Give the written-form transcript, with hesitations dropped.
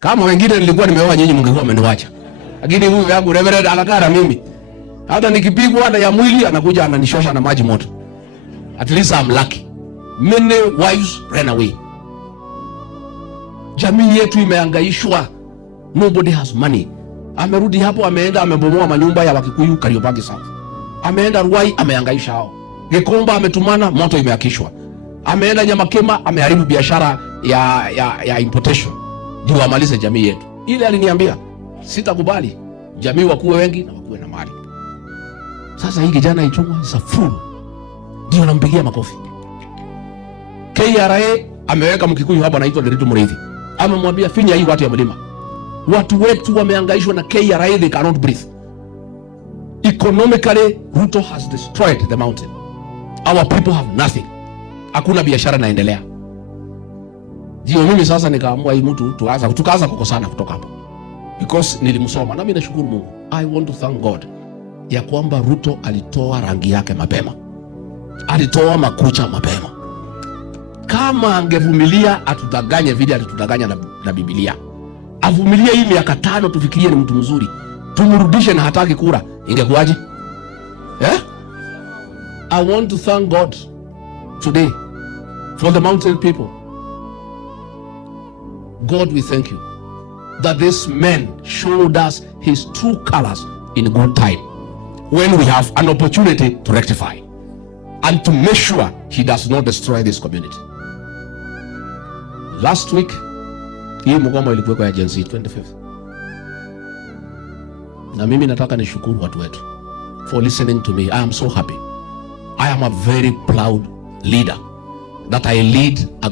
Kama wengine nilikuwa nimeoa nyinyi mngekuwa mmeniacha. Lakini huyu yangu Reverend anakaa na mimi. Hata nikipigwa hata ya mwili anakuja ananishosha na maji moto. At least I'm lucky. Many wives ran away. Jamii yetu imehangaishwa. Nobody has money. Amerudi hapo, ameenda amebomoa manyumba ya Wakikuyu Kariobangi South. Ameenda Ruai, amehangaisha hao. Gikomba ametumana, moto imeakishwa. Ameenda Nyamakema, ameharibu biashara ya importation. Ndio amalize jamii yetu. Ile aliniambia, sitakubali jamii wakuwe wengi na wakuwe na mali. Sasa hii kijana Ichung'wa is a fool. Ndio nampigia makofi. KRA ameweka Mkikuyu hapa anaitwa Nderitu Muriithi. Amemwambia finya hii watu ya mlima. Watu wetu wamehangaishwa na KRA, they cannot breathe. Economically, Ruto has destroyed the mountain. Our people have nothing. Hakuna biashara inaendelea. Ndio mimi sasa nikaamua hii mtu tukaanza kukosana kutoka hapo. Because nilimsoma na mimi nashukuru Mungu. I want to thank God ya kwamba Ruto alitoa rangi yake mapema. Alitoa makucha mapema. Kama angevumilia atudanganye vile alitudanganya na Biblia. Avumilie hii miaka 5 tufikirie ni mtu mzuri. Tumrudishe na hataki kura. Ingekuwaje? I want to thank God today for the mountain people. God, we thank you that this man showed us his true colors in good time when we have an opportunity to rectify and to make sure he does not destroy this community. Last week, hii mgomo ilikuwa ya Gen Z 25th. Na mimi nataka nishukuru watu wetu for listening to me. I am so happy. I am a very proud leader that I lead a